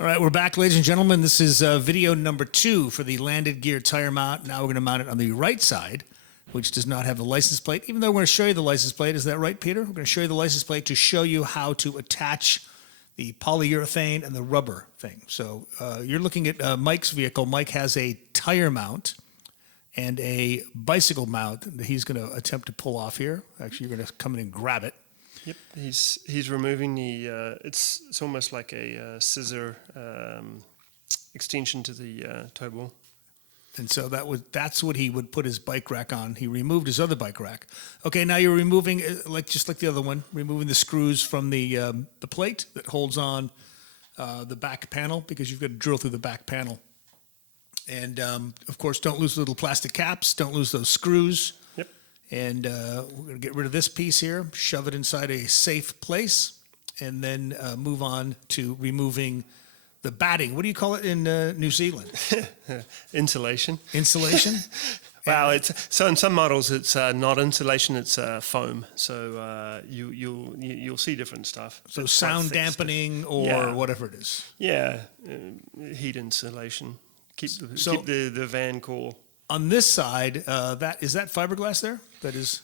All right, we're back, ladies and gentlemen. This is video number 2 for the landed gear tire mount. Now we're going to mount it on the right side, which does not have the license plate, even though we're going to show you the license plate. Is that right, Peter? We're going to show you the license plate to show you how to attach the polyurethane and the rubber thing. So you're looking at Mike's vehicle. Mike has a tire mount and a bicycle mount that he's going to attempt to pull off here. Actually, you're going to come in and grab it. Yep, he's removing the. It's almost like a scissor extension to the toe ball. And so that's what he would put his bike rack on. He removed his other bike rack. Okay, now you're removing, just like the other one, removing the screws from the plate that holds on the back panel, because you've got to drill through the back panel. And of course, don't lose the little plastic caps. Don't lose those screws. Yep. And we're going to get rid of this piece here, shove it inside a safe place, and then move on to removing the batting. What do you call it in New Zealand? Insulation. Insulation? Wow, so in some models it's not insulation, it's foam. So you'll see different stuff. So sound dampening or whatever it is. Yeah, heat insulation. Keep the van cool. On this side, is that fiberglass there? That is.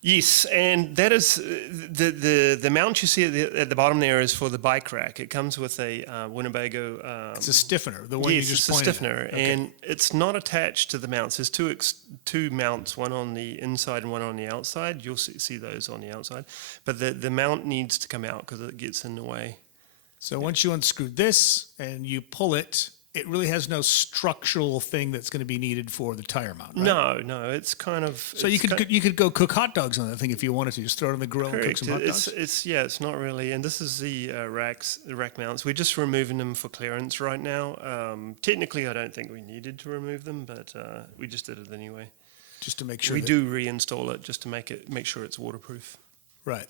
Yes, and that is the mount you see at the bottom there is for the bike rack. It comes with a Winnebago. It's a stiffener. The one you just pointed it's a stiffener, and it's not attached to the mounts. There's two mounts, one on the inside and one on the outside. You'll see those on the outside, but the mount needs to come out because it gets in the way. So once you unscrew this and you pull it, it really has no structural thing that's going to be needed for the tire mount, right? No, it's kind of. So you could go cook hot dogs on that thing if you wanted to. Just throw it on the grill and cook some hot dogs. It's not really. And this is the rack mounts. We're just removing them for clearance right now. Technically, I don't think we needed to remove them, but we just did it anyway. Just to make sure we do reinstall it just to make sure it's waterproof. Right.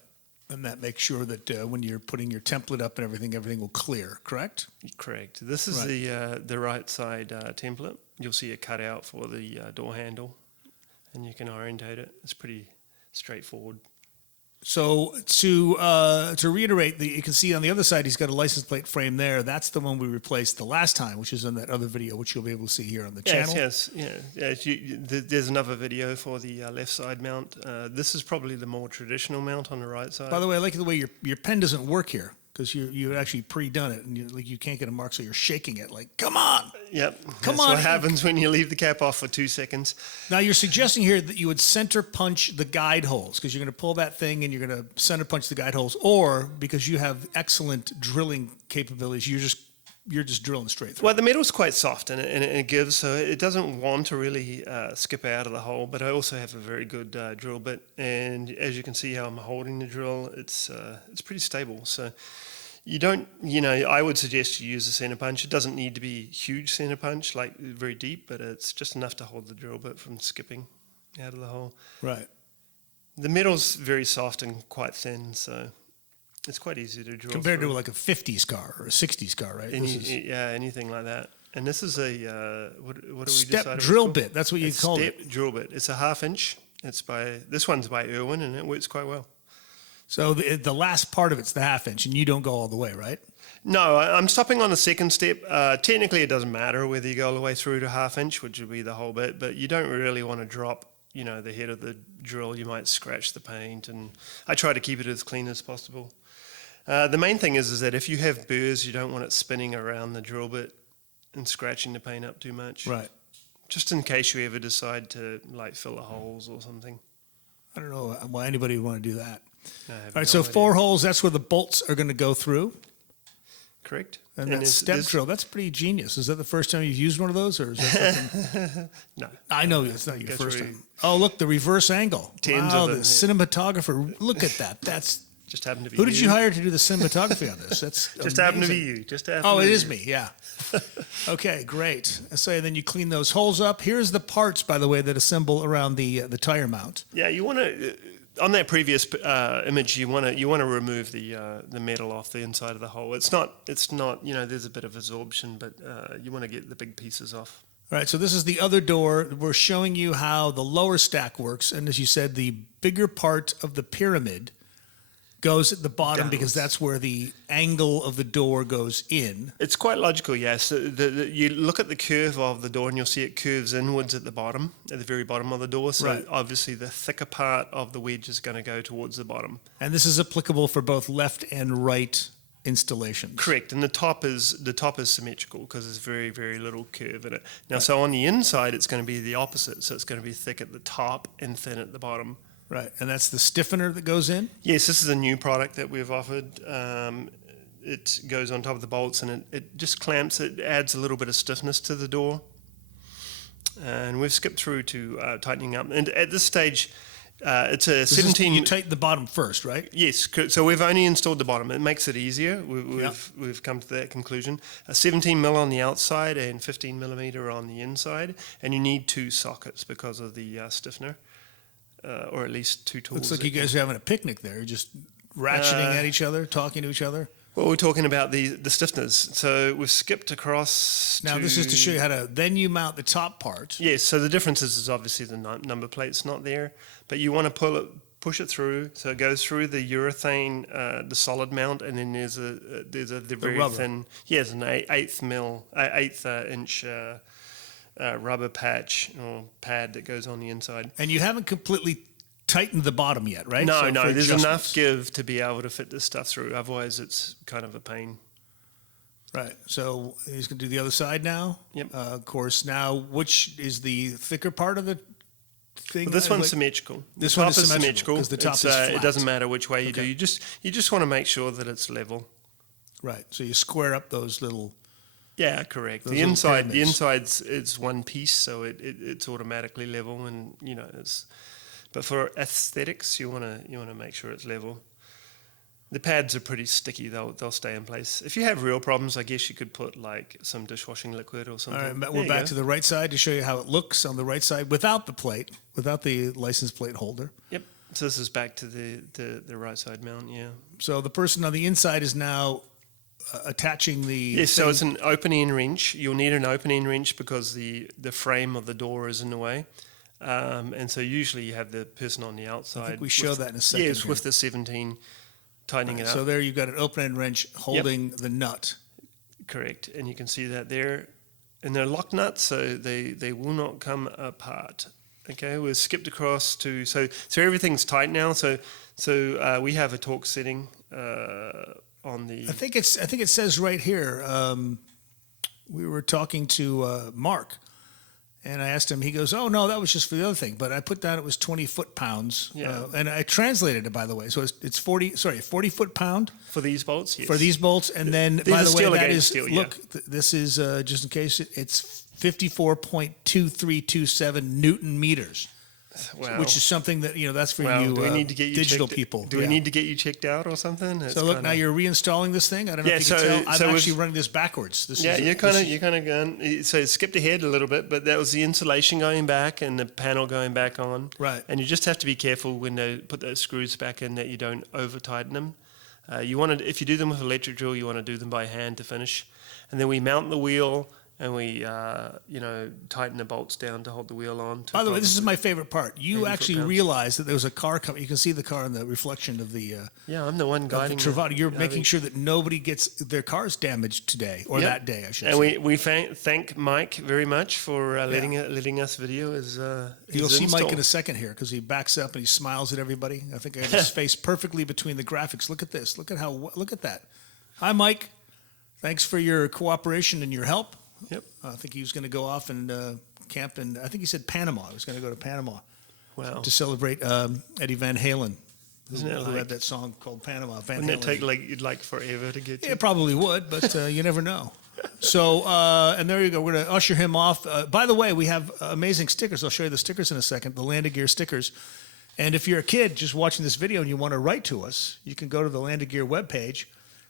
And that makes sure that when you're putting your template up and everything will clear, correct? Correct. This is the right side template. You'll see it cut out for the door handle, and you can orientate it. It's pretty straightforward. So to reiterate, you can see on the other side he's got a license plate frame there. That's the one we replaced the last time, which is in that other video, which you'll be able to see here on the channel. Yes. There's another video for the left side mount. This is probably the more traditional mount on the right side. By the way, I like the way your pen doesn't work here, because you had actually pre-done it, and you can't get a mark, so you're shaking it like, come on. Yep. That's what happens when you leave the cap off for 2 seconds. Now you're suggesting here that you would center punch the guide holes, because you're going to pull that thing and you're going to center punch the guide holes, or because you have excellent drilling capabilities, you're just drilling straight through. Well, the metal's quite soft and it gives, so it doesn't want to really skip out of the hole, but I also have a very good drill bit, and as you can see how I'm holding the drill, it's pretty stable. So you don't, I would suggest you use a center punch. It doesn't need to be huge center punch, like very deep, but it's just enough to hold the drill bit from skipping out of the hole. Right. The metal's very soft and quite thin, so it's quite easy to drill compared through. to like a 50s car or a 60s car, right? Anything like that. And this is a what do we step drill bit. That's what you call it. Step drill bit. It's a 1/2 inch. This one's by Irwin, and it works quite well. So the last part of it's the 1/2 inch, and you don't go all the way, right? No, I'm stopping on the second step. Technically, it doesn't matter whether you go all the way through to 1/2 inch, which would be the whole bit, but you don't really want to drop, the head of the drill. You might scratch the paint, and I try to keep it as clean as possible. The main thing is that if you have burrs, you don't want it spinning around the drill bit and scratching the paint up too much. Right. Just in case you ever decide to fill the holes or something. I don't know why anybody would want to do that. All right, so 4 holes, that's where the bolts are going to go through. Correct. And that step drill, that's pretty genius. Is that the first time you've used one of those, or is that something? No. I know it's not your first time. Oh, look, the reverse angle. Wow, the cinematographer. Look at that. That's just happened to be Who did you hire to do the cinematography on this? That's just happened to be you. It is me, yeah. Okay, great. So then you clean those holes up. Here's the parts, by the way, that assemble around the tire mount. Yeah, you want to on that previous image, you want to remove the metal off the inside of the hole. It's not there's a bit of absorption, but you want to get the big pieces off. All right, so this is the other door. We're showing you how the lower stack works, and as you said, the bigger part of the pyramid goes at the bottom because Downwards. that's where the angle of the door goes in. It's quite logical, yes. So you look at the curve of the door and you'll see it curves inwards at the bottom, at the very bottom of the door. So Right. obviously the thicker part of the wedge is going to go towards the bottom. And this is applicable for both left and right installations. Correct, and the top is symmetrical because there's very, very little curve in it. Now, so on the inside, it's going to be the opposite. So it's going to be thick at the top and thin at the bottom. Right. And that's the stiffener that goes in? Yes, this is a new product that we've offered. It goes on top of the bolts and it just clamps. It adds a little bit of stiffness to the door. And we've skipped through to tightening up. And at this stage, it's a 17. You tighten the bottom first, right? Yes, so we've only installed the bottom. It makes it easier. We've come to that conclusion. 17 mil on the outside and 15 millimeter on the inside, and you need 2 sockets because of the stiffener, or at least 2 tools. Looks like you guys are having a picnic there, just ratcheting at each other, talking to each other. Well, we're talking about the stiffeners. So we've skipped across. Now, this is to show you how to. Then you mount the top part. Yes. So the difference is obviously the number plate's not there, but you want to push it through, so it goes through the urethane, the solid mount, and then there's a very rubber. thin, yes, an eighth inch rubber patch or pad that goes on the inside. And you haven't completely tightened the bottom yet, right? No, So no, for there's adjustments. enough give to be able to fit this stuff through. Otherwise, it's kind of a pain. Right. So he's going to do the other side now. Yep. Of course. Now, which is the thicker part of the thing? Well, this one's Like- symmetrical. This The one top is symmetrical, 'cause the top It's, is It flat. doesn't matter which way you Okay. do. You just want to make sure that it's level. Right. So you square up those little. Yeah, correct. Those The little inside, pyramids. it's one piece, so it's automatically level, and it's. But for aesthetics, you wanna make sure it's level. The pads are pretty sticky; they'll stay in place. If you have real problems, I guess you could put like some dishwashing liquid or All something. right. There We're you back go. to the right side to show you how it looks on the right side without the plate, without the license plate holder. Yep. So this is back to the right side mount. Yeah. So the person on the inside is now attaching the. Yes, so thing. it's an open-end wrench. You'll need an open-end wrench because the frame of the door is in the way. And so usually you have the person on the outside. we show that in a second Yes, here. with the 17 tightening it up. So there you've got an open end wrench holding the nut. Correct. And you can see that there. And they're lock nuts, so they will not come apart. Okay, we've skipped across to, so everything's tight now. So we have a torque setting on the. I think it says right here. We were talking to Mark, and I asked him. He goes, "Oh no, that was just for the other thing." But I put down it was 20 foot-pounds. Yeah. And I translated it, by the way. So it's 40 foot-pound For these bolts, yes. for these bolts, and then These by are the way, steel that against is steel, yeah. look. This is just in case it's 54.2327 Newton meters, Wow. which is something that that's for Wow, you, do we need to get you digital checked, people. Do we Yeah. need to get you checked out or something? It's So look, kinda- now you're reinstalling this thing. I don't know Yeah, if you can so- tell. I'm so actually we've- running this backwards. This Yeah, is, you're this kind is- of going. So it skipped ahead a little bit, but that was the insulation going back and the panel going back on. Right. And you just have to be careful when they put those screws back in that you don't over tighten them. You want to, if you do them with electric drill, you want to do them by hand to finish, and then we mount the wheel and we tighten the bolts down to hold the wheel on. By the way, this is my favorite part. You 80 actually foot-pounds. realized that there was a car coming. You can see the car in the reflection of the Yeah, I'm the one of the guiding. Travada. You're the making RV. sure that nobody gets their cars damaged today or Yep. that day, I should And say. we thank Mike very much for letting us video his. You'll see install. Mike in a second here because he backs up and he smiles at everybody. I think I have his face perfectly between the graphics. Look at this. Look at that. Hi, Mike. Thanks for your cooperation and your help. Yep. I think he was going to go off and camp in, I think he said Panama. He was going to go to Panama Wow. to celebrate Eddie Van Halen, Isn't that who like- had that song called Panama. Van Wouldn't it Halen. take you'd like forever to get to? It probably would, but you never know. So, and there you go. We're going to usher him off. By the way, we have amazing stickers. I'll show you the stickers in a second, the Landed Gear stickers. And if you're a kid just watching this video and you want to write to us, you can go to the Landed Gear webpage,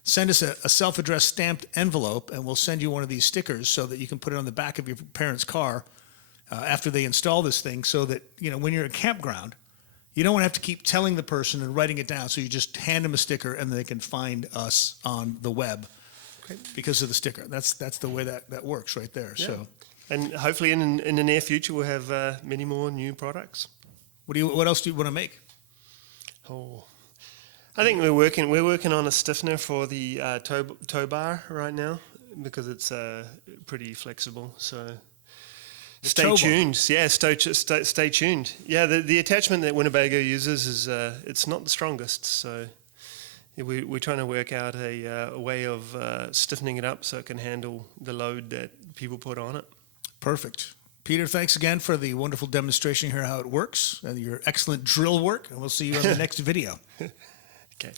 send us a self-addressed stamped envelope, and we'll send you one of these stickers so that you can put it on the back of your parents' car after they install this thing so that, when you're at a campground, you don't want to have to keep telling the person and writing it down. So you just hand them a sticker and they can find us on the web because of the sticker. That's the way that works right there. Yeah. So And hopefully in the near future we'll have many more new products. what else do you want to make? Oh, I think we're working on a stiffener for the tow bar right now because it's pretty flexible. So stay tow bar. tuned. Yeah, stay tuned. Yeah, the attachment that Winnebago uses is it's not the strongest. So we're trying to work out a way of stiffening it up so it can handle the load that people put on it. Perfect. Peter, thanks again for the wonderful demonstration here how it works and your excellent drill work. And we'll see you on the next video. Okay.